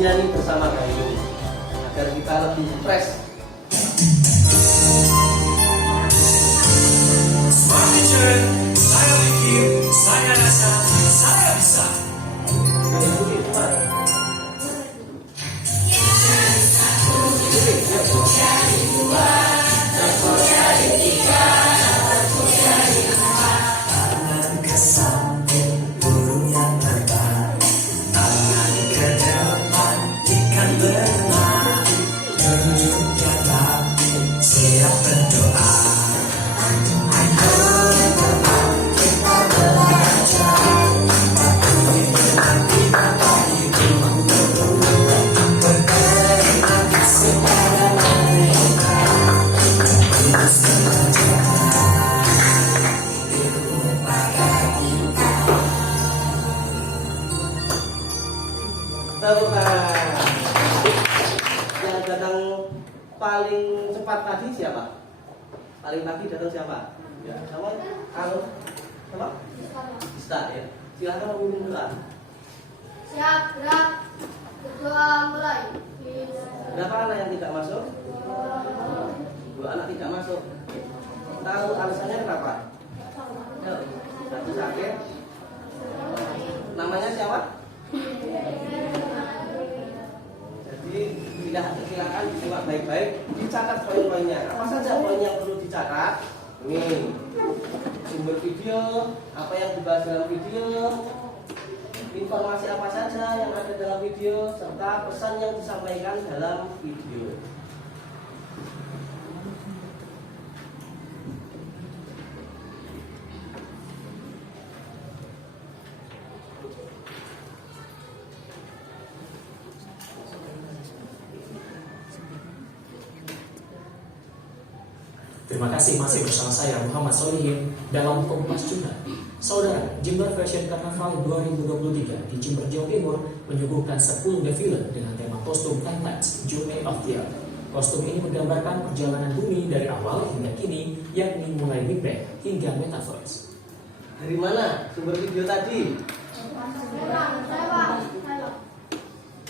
bernyanyi bersama Bayu agar kita lebih fresh. Smart teacher, saya pikir, saya rasa, saya bisa. Yang datang paling cepat tadi siapa? Paling pagi datang siapa? Ya, sama. Halo, sama? Bisa ya. Silakan memimpin doa. Siap, gerak. Berdoa mulai. Berapa anak yang tidak masuk? 2 anak tidak masuk. Tahu alasannya kenapa? Ya, satu sakit. Namanya siapa? Jadi tidak silakan disimak baik-baik, dicatat poin-poinnya. Apa saja poin yang perlu dicatat? Ini sumber video, apa yang dibahas dalam video, informasi apa saja yang ada dalam video, serta pesan yang disampaikan dalam video. Terima kasih masih bersama saya Muhammad Solihin dalam Kompas Junta. Saudara, Jember Fashion Carnival 2023 di Jember, Jawa Timur menyuguhkan 10 defile dengan tema kostum Timelines Journey of the Earth. Kostum ini menggambarkan perjalanan bumi dari awal hingga kini, yakni mulai Big Bang hingga Metaverse. Dari mana sumber video tadi?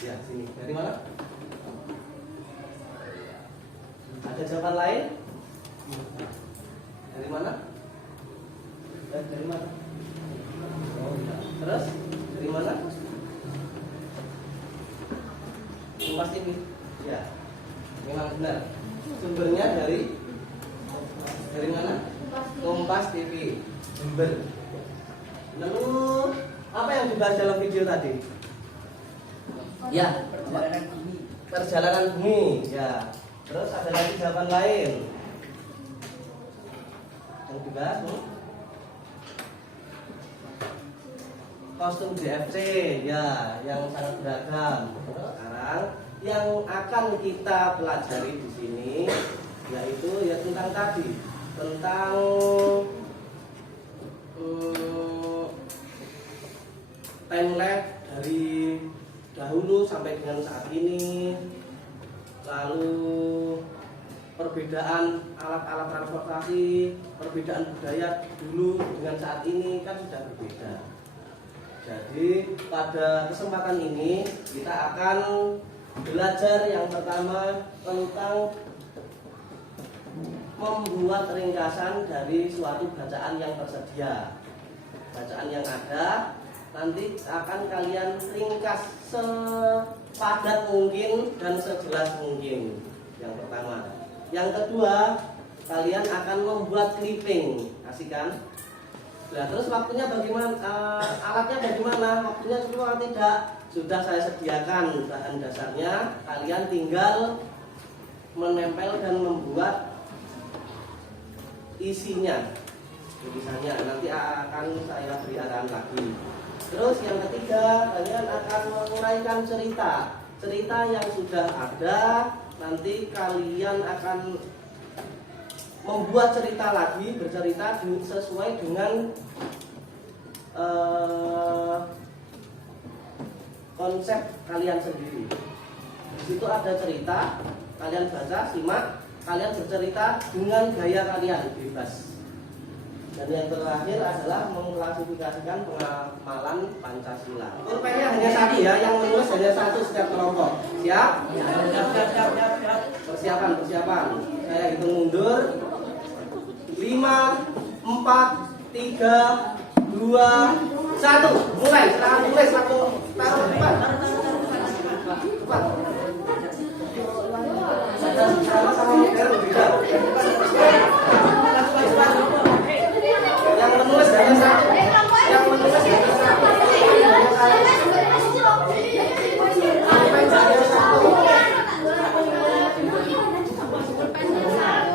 Ya, sini. Dari mana? Ada jawaban lain? Dari mana? Dari mana? Oh, ya. Terus dari mana? Kompas TV. Ya, memang benar. Sumbernya dari mana? Kompas TV. Jember. Lalu apa yang dibahas dalam video tadi? Ya, perjalanan bumi. Ya. Terus ada lagi jawaban lain yang dibahas, kostum JFC, ya, yang sangat beragam. Sekarang yang akan kita pelajari di sini yaitu ya tentang tadi, tentang timeline dari dahulu sampai dengan saat ini. Lalu perbedaan alat-alat transportasi, perbedaan budaya dulu dengan saat ini kan sudah berbeda. Jadi pada kesempatan ini kita akan belajar yang pertama tentang membuat ringkasan dari suatu bacaan yang tersedia. Bacaan yang ada nanti akan kalian ringkas sepadat mungkin dan sejelas mungkin. Yang pertama. Yang kedua, kalian akan membuat clipping, asik kan? Nah, terus waktunya bagaimana? Alatnya bagaimana? Waktunya cukup atau tidak? Sudah saya sediakan bahan dasarnya. Kalian tinggal menempel dan membuat isinya, tulisannya. Nanti akan saya beri arahan lagi. Terus yang ketiga, kalian akan menguraikan cerita yang sudah ada. Nanti kalian akan membuat cerita lagi, bercerita sesuai dengan konsep kalian sendiri. Di situ ada cerita, kalian baca, simak, kalian bercerita dengan gaya kalian, bebas. Dan yang terakhir adalah mengklasifikasikan pengamalan Pancasila. Pulpennya hanya satu ya, yang menulis hanya satu setiap kelompok. Siap? Siap. Persiapan. Saya hitung mundur. 5, 4, 3, 2, 1. Mulai. Silakan tulis waktu taruh depan. Cepat. Sama-sama modern beda. Yang menulis hanya satu.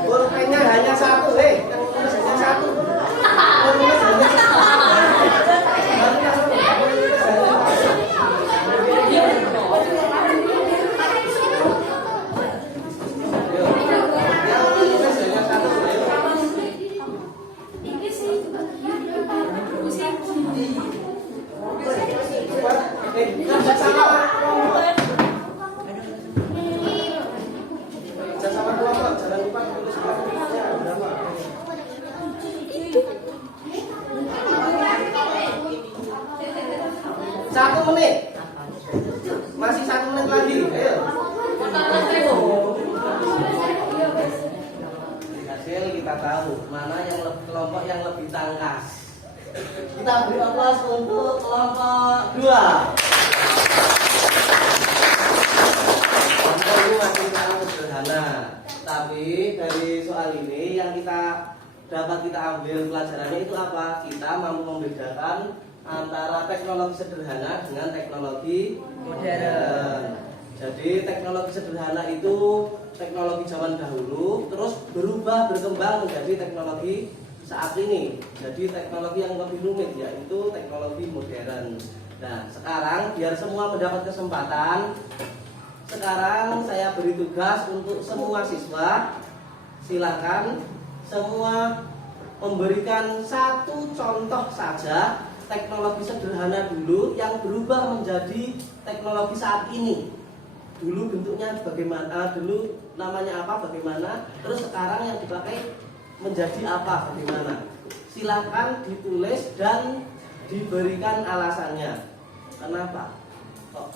Pulpennya hanya satu, yang menulis hanya satu. Menulis hanya satu. Satu menit. Masih 1 menit lagi. Ayo. Hasil kita tahu mana kelompok yang lebih tangkas. Kita beri aplaus untuk kelompok 2. Kelompok ini masih sangat sederhana. Tapi dari soal ini yang dapat kita ambil pelajarannya itu apa? Kita mampu membedakan antara teknologi sederhana dengan teknologi modern. Jadi teknologi sederhana itu teknologi zaman dahulu, terus berkembang menjadi teknologi saat ini. Jadi teknologi yang lebih rumit yaitu teknologi modern. Nah, sekarang biar semua mendapat kesempatan, sekarang saya beri tugas untuk semua siswa. Silakan semua memberikan satu contoh saja teknologi sederhana dulu yang berubah menjadi teknologi saat ini. Dulu bentuknya bagaimana, dulu namanya apa, bagaimana, terus sekarang yang dipakai menjadi apa, bagaimana. Silakan ditulis dan diberikan alasannya. Kenapa kok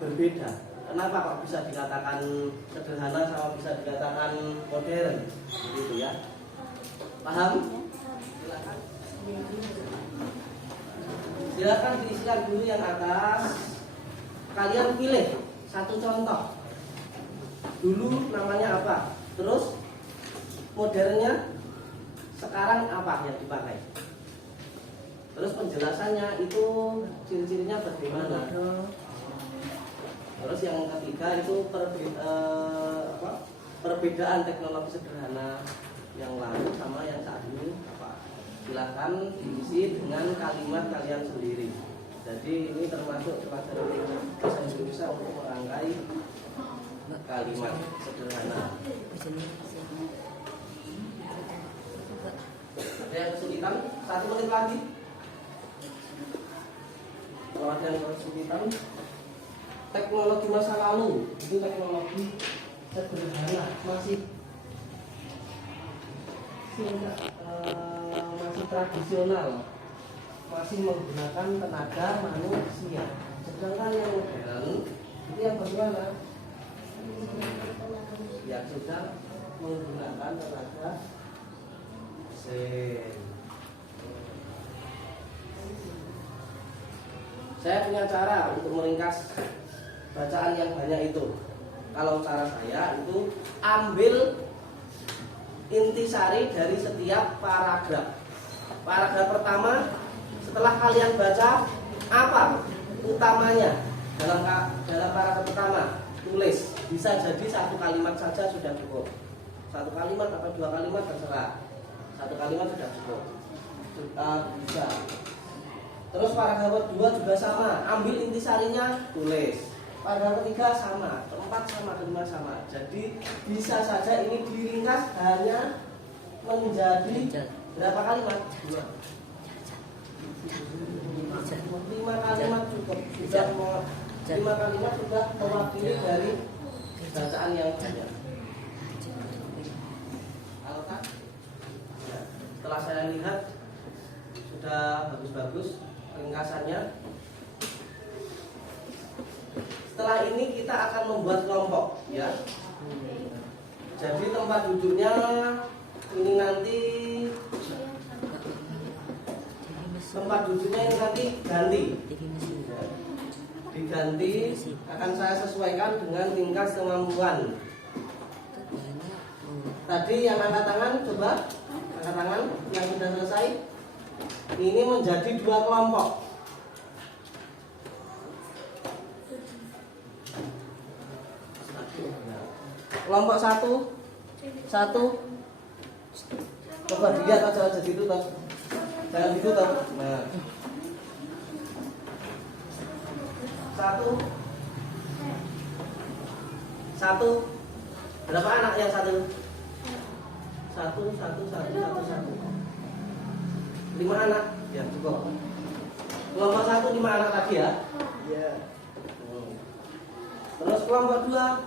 berbeda? Kenapa kok bisa dikatakan sederhana sama bisa dikatakan modern? Gitu ya. Paham? Silakan. Silakan diisikan dulu yang atas. Kalian pilih satu contoh. Dulu namanya apa? Terus modernnya sekarang apa yang dipakai? Terus penjelasannya itu ciri-cirinya bagaimana? Terus yang ketiga itu perbedaan teknologi sederhana yang lalu sama yang saat ini apa? Silakan diisi dengan kalimat kalian sendiri. Jadi ini termasuk pelajaran bahasa Indonesia untuk merangkai kalimat sederhana. Ada yang kesulitan? 1 menit lagi. Kalau ada yang kesulitan, teknologi masa lalu itu teknologi sederhana, masih tradisional, masih menggunakan tenaga manusia. Sedangkan yang modern itu yang bagaimana? Yang sudah menggunakan tenaga mesin. Saya punya cara untuk meringkas bacaan yang banyak itu. Kalau cara saya itu ambil intisari dari setiap paragraf. Paragraf pertama, setelah kalian baca apa utamanya dalam paragraf pertama, tulis. Bisa jadi 1 kalimat saja sudah cukup. 1 kalimat atau 2 kalimat terserah. 1 kalimat sudah cukup. Bisa. Terus paragraf 2 juga sama, ambil intisarinya, tulis. Paragraf 3 sama, keempat sama, kelima sama. Jadi bisa saja ini diringkas hanya menjadi berapa kalimat? 2. 5 kalimat cukup. Sudah 5 kalimat sudah mewakili dari bacaan yang banyak. Kalau tak? Ya. Setelah saya lihat sudah bagus-bagus ringkasannya. Setelah ini kita akan membuat kelompok, ya. Jadi tempat duduknya ini nanti ganti. Diganti akan saya sesuaikan dengan tingkat kemampuan. Tadi yang angkat tangan, coba angkat tangan yang sudah selesai. Ini menjadi 2 kelompok. Kelompok 1, coba dilihat aja situ toh. Jangan situ toh. Nah. 1. Berapa anak yang 1? 1. 5 anak. Ya, cukup. Kelompok 1 5 anak lagi ya. Iya. Terus kelompok 2.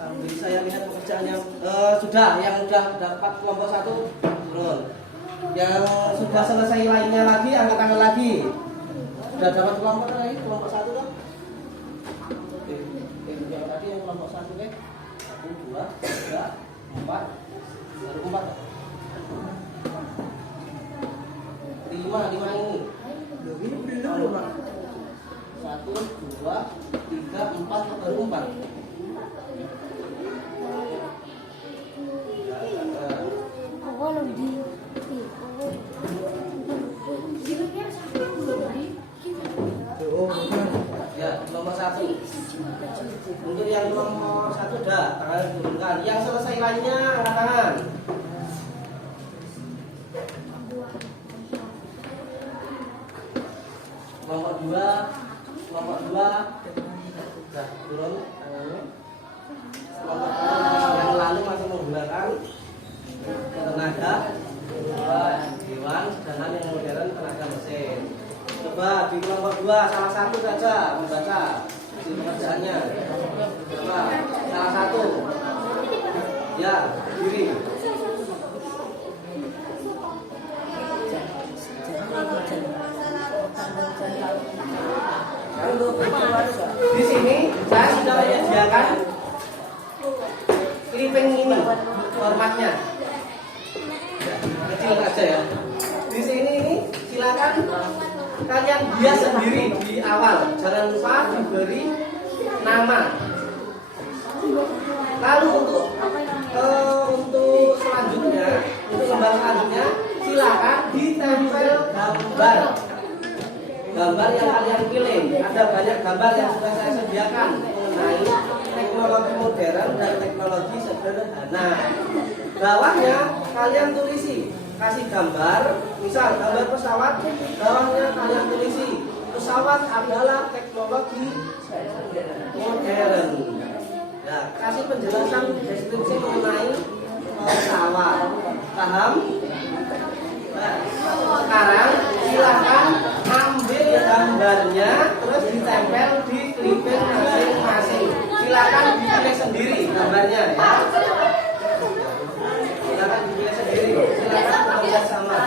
Sambil saya lihat pekerjaannya. Sudah, yang sudah dapat kelompok 1 turun. Yang sudah selesai lainnya lagi angkat tangan lagi. Sudah dapat kelompok lagi, kelompok 1 kan? Oke, yang tadi yang kelompok 1 kan? 1, 2, 3, 4, baru 4. 5 ini. Belum, Pak. 1, 2, 3, 4, baru 4. Ya, nomor 1. Untuk yang nomor 1 udah, tangan diturunkan. Yang selesai lainnya angkat tangan. Kelompok 2, udah turun tangannya. Kelompok 2 yang lalu masih menggunakan tenaga hewan, sedangkan yang modern tenaga mesin. Coba di kelompok 2 salah satu saja membaca di pekerjaannya. Coba salah satu. Ya, diri. Di sini saya sudah menyediakan clipping ini formatnya. Kecil aja ya. Di sini ini silakan kalian hias sendiri di awal. Jangan lupa diberi nama. Lalu untuk selanjutnya, untuk lembar selanjutnya silakan ditempel gambar yang kalian pilih. Ada banyak gambar yang sudah saya sediakan mengenai teknologi modern dan teknologi sederhana. Bawahnya kalian tulisi, kasih gambar, misal gambar pesawat, bawahnya kalian tulisi pesawat adalah teknologi modern. Ya, kasih penjelasan deskripsi mengenai pesawat. Paham? Nah, sekarang silahkan ambil gambarnya terus ditempel di clipping masing-masing. Silakan dipilih sendiri gambarnya ya. Silakan dipilih sendiri. Silakan bekerja sama.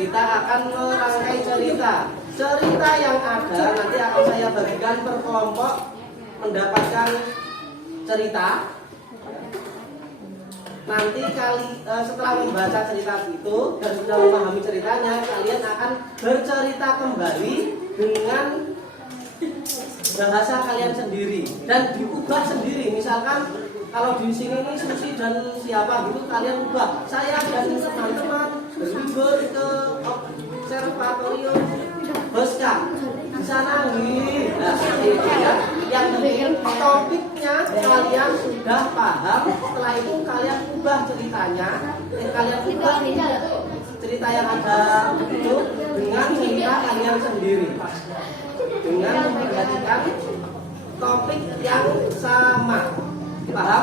kita akan merangkai cerita. Cerita yang ada nanti akan saya bagikan per kelompok mendapatkan cerita. Nanti setelah membaca cerita itu dan sudah memahami ceritanya, kalian akan bercerita kembali dengan bahasa kalian sendiri dan diubah sendiri. Misalkan kalau di sini ini Susi dan siapa gitu, kalian ubah. Saya dan teman-teman berlibur ke observatorium Bosca. Di sana nih. Nah, itu ya. Yang penting topiknya kalian sudah paham. Setelah itu kalian ubah ceritanya. Kalian ubah cerita yang ada itu dengan cerita kalian sendiri. Dengan memperhatikan topik yang sama. Paham?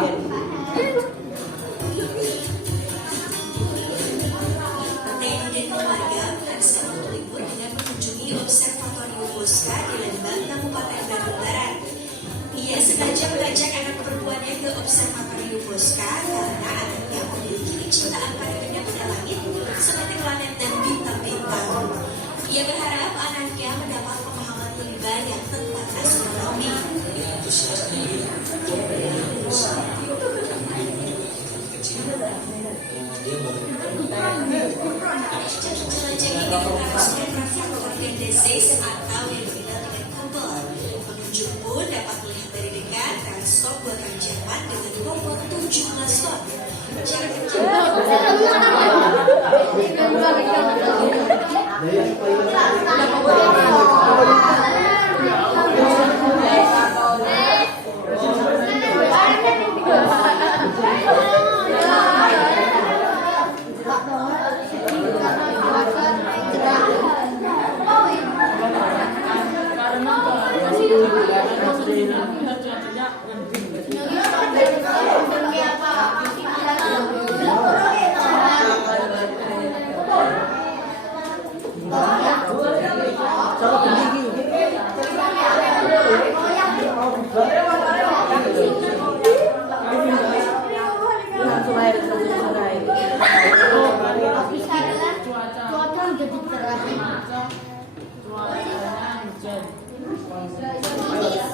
TNI dan keluarga melaksanakan untuk libur dengan mengunjungi Observatorium Bosca di Lembang, Kabupaten Bandung Barat. Ia sengaja mengajak anak perempuannya ke Observatorium Bosca karena anaknya memiliki kecintaan pada benda-benda langit seperti planet dan bintang-bintang. Ia berharap anaknya mendapat pemahaman lebih banyak tentang astronomi. Jelajahi dengan arusnya trafik organization atau yang dikenal dengan kabel. Pengunjung pun dapat melihat dari dekat teleskop buatan Jerman dengan bobot 17 ton.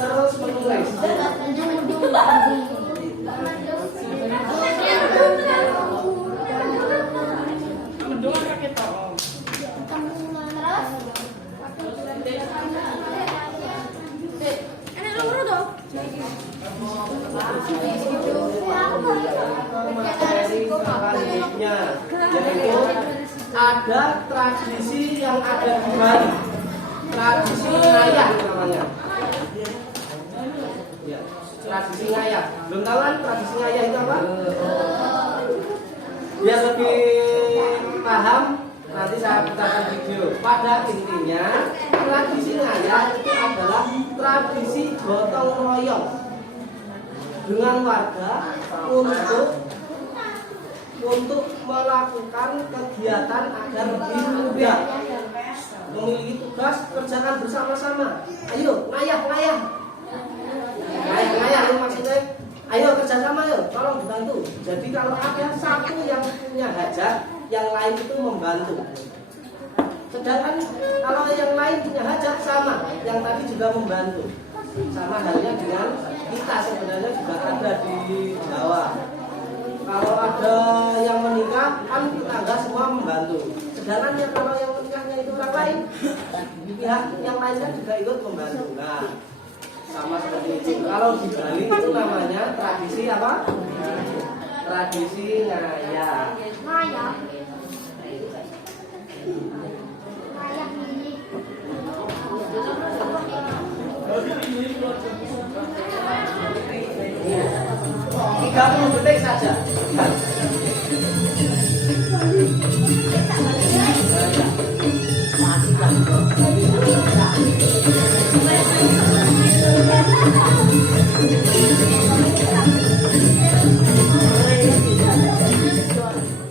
Terus menulis. Materi selanjutnya yaitu ada tradisi yang ada di Bali, tradisi ngayah namanya. Ya, tradisi ngayah. Belum tahu kan tradisi ngayah itu apa? Biar lebih paham, nanti saya putarkan video. Pada intinya, tradisi ngayah itu adalah tradisi gotong royong dengan warga untuk melakukan kegiatan agar lebih mudah, memiliki tugas kerjakan bersama-sama. Ayo ngayah itu maksudnya ayo kerjasama, yuk tolong dibantu. Jadi kalau ada satu yang punya hajat, yang lain itu membantu. Sedangkan kalau yang lain punya hajat sama, yang tadi juga membantu. Sama halnya dengan kita sebenarnya juga ada di Jawa. Kalau ada yang menikah, kan tetangga semua membantu. Sedangkan kalau yang menikahnya itu orang lain, pihak yang lain kan juga ikut membantu. Nah, sama seperti itu. Kalau di Bali itu namanya tradisi apa? Tradisi ngayah. Tiga 30 detik saja.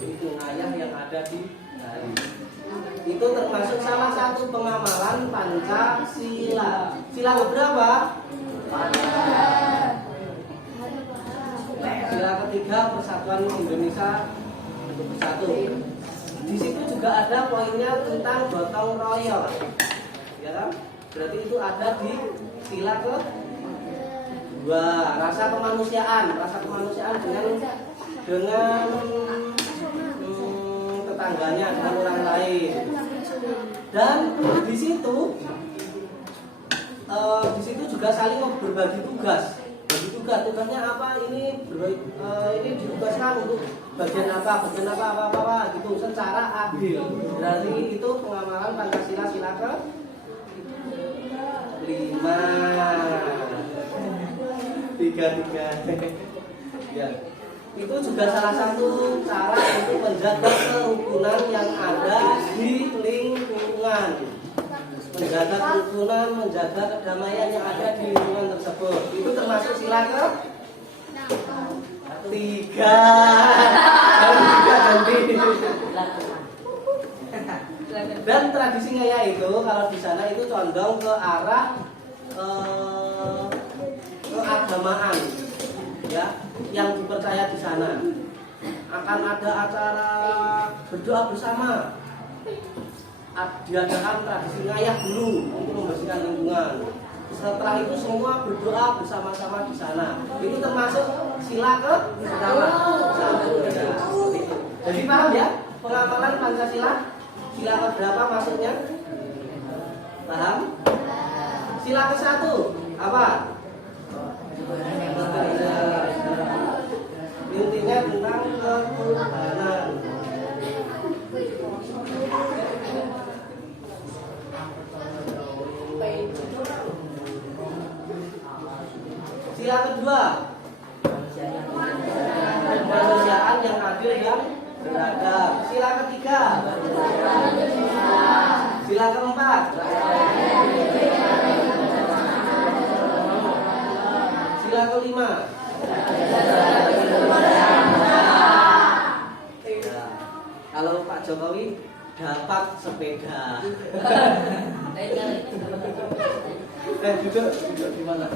Itu ngayah yang ada di Bali. Itu termasuk salah satu pengamalan Pancasila. Sila berapa? Sila ketiga, persatuan Indonesia untuk bersatu. di situ juga ada poinnya tentang gotong royong, ya kan? Berarti itu ada di sila kedua, rasa kemanusiaan dengan tetangganya, dengan orang lain. Dan di situ juga saling berbagi tugas. Tugasnya apa? Ini ditugaskan untuk bagian apa gitu secara adil. Berarti itu pengamalan Pancasila sila ke-5. 3 ya. Itu juga salah satu cara untuk menjaga kerukunan yang ada di lingkungan. Menjaga kerukunan, menjaga kedamaian yang ada di lingkungan tersebut. Itu termasuk sila ke-3. Dan tradisinya yaitu kalau di sana itu condong ke arah keagamaan, ya, yang dipercaya di sana. Akan ada acara berdoa bersama, diadakan tradisi ngayah dulu untuk membersihkan lingkungan. Setelah itu semua berdoa bersama-sama di sana. Itu termasuk sila ke-pertama. Jadi paham ya pengamalan Pancasila? Sila ke-berapa maksudnya? Paham? Sila ke-1 apa? Intinya tentang ketuhanan. Sila kedua, kemanusiaan yang adil dan beradab. Sila ketiga, sila keempat, sila kelima. Kalau Pak Jokowi dapat sepeda. Duduk di mana?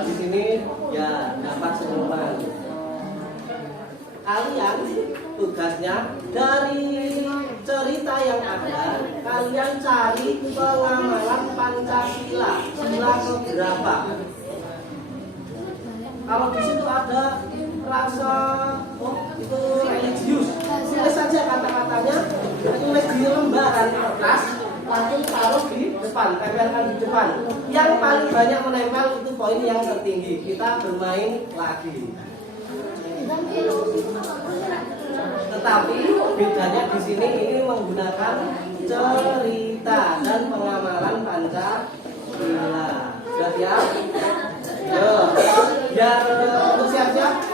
Di sini ya dapat semua. Kalian tugasnya dari cerita yang ada, kalian cari pengamalan Pancasila sila keberapa. Kalau di situ ada rasa itu religius, tulis saja kata-katanya, tulis di lembaran kertas, langsung taruh di depan, tempelkan di depan. Yang paling banyak menempel itu poin yang tertinggi. Kita bermain lagi. Tetapi bedanya di sini ini menggunakan cerita dan pengamalan Pancasila. Sudah siap? Yo, biar untuk siap-siap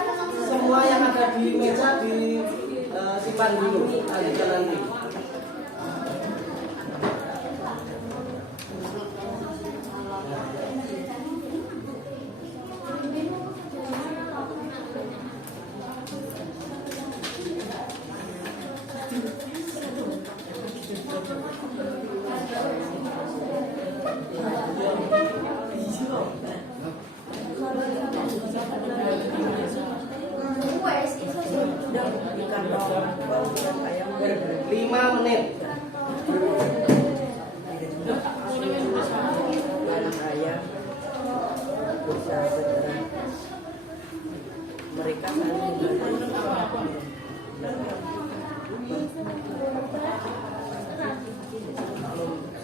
semua yang ada di meja disimpan dulu, nanti. Mereka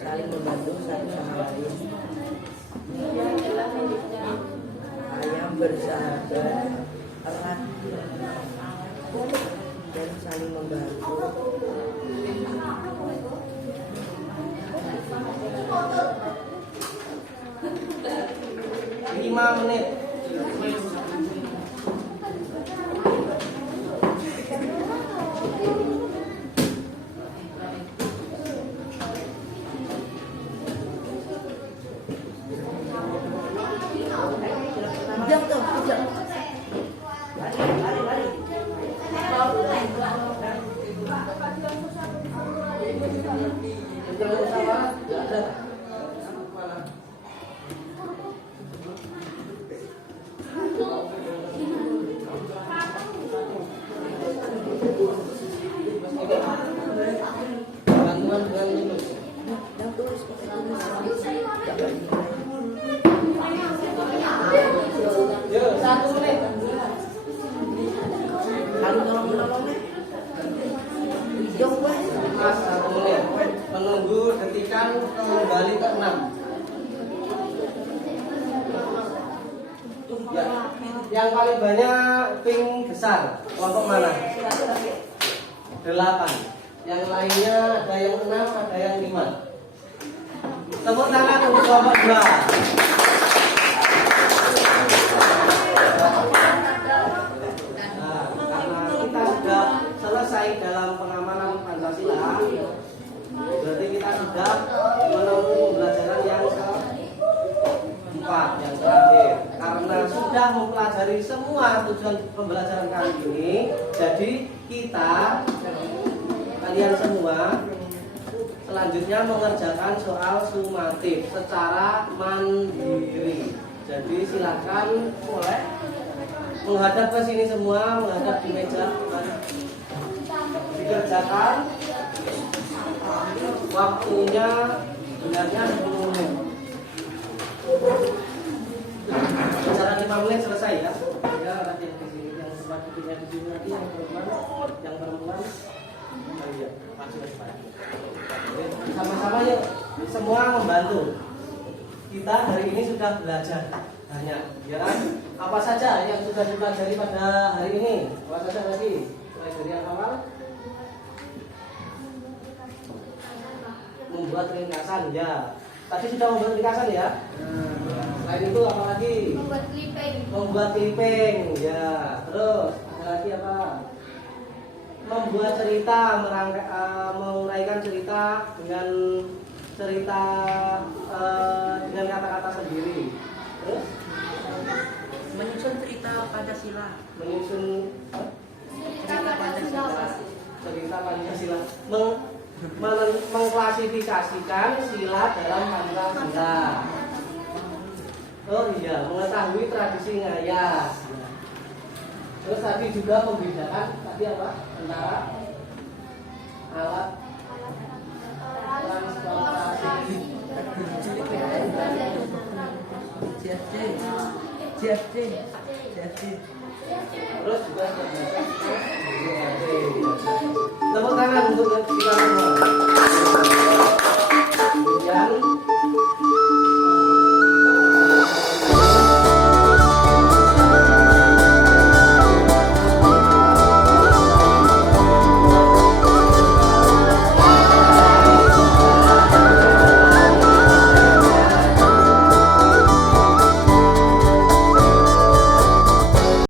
saling membantu satu sama lain. Ayam bersahabat, erat dan saling membantu. Lima menit. Yang paling banyak pink besar kelompok mana? 8. Yang lainnya ada yang 6, ada yang 5. Tepuk tangan untuk kelompok 2. Nah, karena kita sudah selesai dalam pengamalan Pancasila, berarti kita sudah menempuh pembelajaran yang keempat, yang terakhir. Karena sudah mempelajari semua tujuan pembelajaran kali ini, jadi kalian semua selanjutnya mengerjakan soal sumatif secara mandiri. Jadi silakan mulai menghadap ke sini semua, menghadap di meja, dikerjakan. Waktunya sebenarnya 10 menit. Bicara 5 menit selesai ya. Ya, nanti di sini yang sempat duduknya di sini nanti yang perempuan. Oh iya, masih depan. Sama-sama yuk, semua membantu. Kita hari ini sudah belajar banyak, ya kan? Apa saja yang sudah dipelajari pada hari ini? Apa saja lagi? Mulai dari yang awal. Membuat ringkasan, ya. Tadi sudah membuat ringkasan ya. Selain itu apa lagi? Membuat clipping. Membuat clipping, ya. Terus ada lagi apa? Membuat cerita, menguraikan cerita dengan dengan kata-kata sendiri. Terus Menyusun cerita Pancasila. menyusun Cerita Pancasila. cerita Pancasila, mengklasifikasikan sila dalam Pancasila. Oh iya, mengetahui tradisi ngayas. Terus tadi juga membedakan tadi apa? Antara alat transportasi. CFD. Terus juga tepuk tangan untuk kita semua. Kemudian